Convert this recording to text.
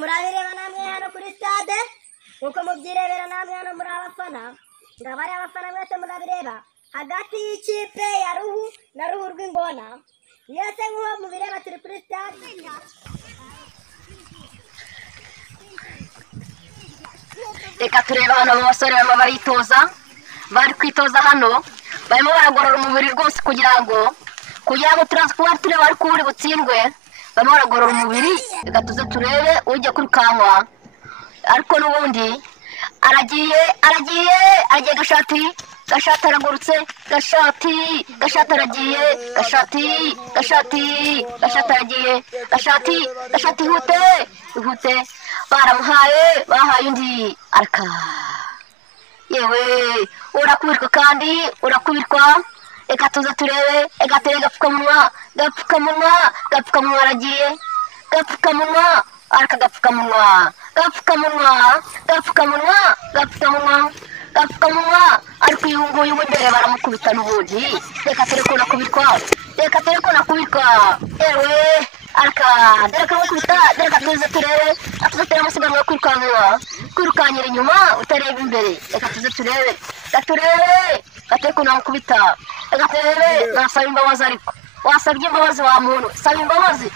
murabireba namwe hano kuri stade uko mubyirebera namwe hano muri abafana ngabari abafana mwese murabireba hagati y'ikipe ya Ruhu na Ruhu rw'Ingona yese nk'uwo mubireba turi kuri stade. Reka tureba hano abasore barimo baritoza bari kwitoza hano barimo baragorora umubiri rwose kugira ngo transport turebe bari kuri butsindwe barimo baragorora umubiri. Reka tuze turebe ujya kwirukanwa ariko n'ubundi aragiye Gashati aragurutse Gashati aragiye Gashati ihute bahaye undi araka yewe urakubirwa kandi urakubirwa. Reka tuze turebe gapfukamunwa aragiye araka gapfukamunwa ariko uyu nguyu imbere baramukubita n'ubundi. Reka tere ko nakubitwa yewe araka reka tuze turebe amasiganwa yo kwirukankira inyuma utareba imbere. Reka tuze turebe gateye ko nakubita. Reka turebe nasaba imbabazi ariko wasabye imbabazi wa muntu saba imbabazi